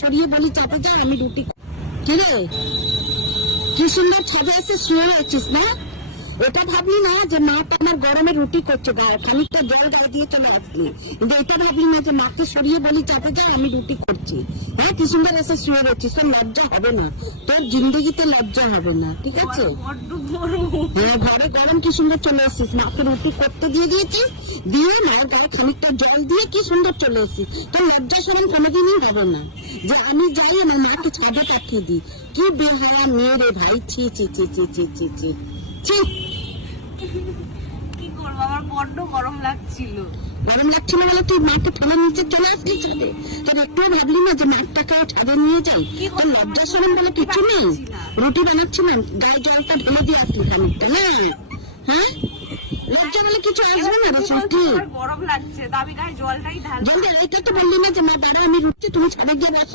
সরিয়ে বলি চাপে যা, আমি রুটি। কি রে, কি সুন্দর ছাদে এসে শুয়ে আছিস না? এটা ভাবলি না যে মাটা আমার গরমে রুটি করছে, খানিকটা জল গায়ে দিয়ে চলে আসলি, কিন্তু এটা ভাবলি না যে মাকে সরিয়ে বলি চাপে যা, আমি রুটি করছি। হ্যাঁ, কি সুন্দর এসে শুয়ে রয়েছিস, তোর লজ্জা হবে না? তোর জিন্দগিতে লজ্জা হবে না, ঠিক আছে? হ্যাঁ, ঘরে গরম কি সুন্দর চলে এসেছিস, মাকে রুটি করতে দিয়ে দিয়েছিস, দিয়ে মায়ের গায়ে খানিকটা জল দিয়ে কি সুন্দর চলে এসেছিস। তোর লজ্জা সরম কোনোদিনই হবে না যে আমি যাই আমার মাকে ছাদে পাঠিয়ে দিই। কি বেহায়া মেয়ে রে ভাই, ছি ছি ছি ছি ছি ছি ছি ছি। কি করবো, আমার বড্ড গরম লাগছিল। গরম লাগছিল বলে তুই মাকে ফেলে নিচে চলে আসলি ছাদে? তোর একটু ভাবলি না যে মাঠটাকে ছাদে নিয়ে যাই? তোর লজ্জা সরম বলে কিছু নেই? রুটি বানাচ্ছিলাম, গায়ে জলটা ঢেলে দিয়ে আসলি খানিকটা না? হ্যাঁ, লজ্জা বলে কিছু আসবে না রে সত্যি। গরম লাগছে, তো আমি গায়ে জলটাই ঢাল। এটা তো বললি না যে মা দাঁড়া আমি রুটি, তুমি ছাদে গিয়ে বসো।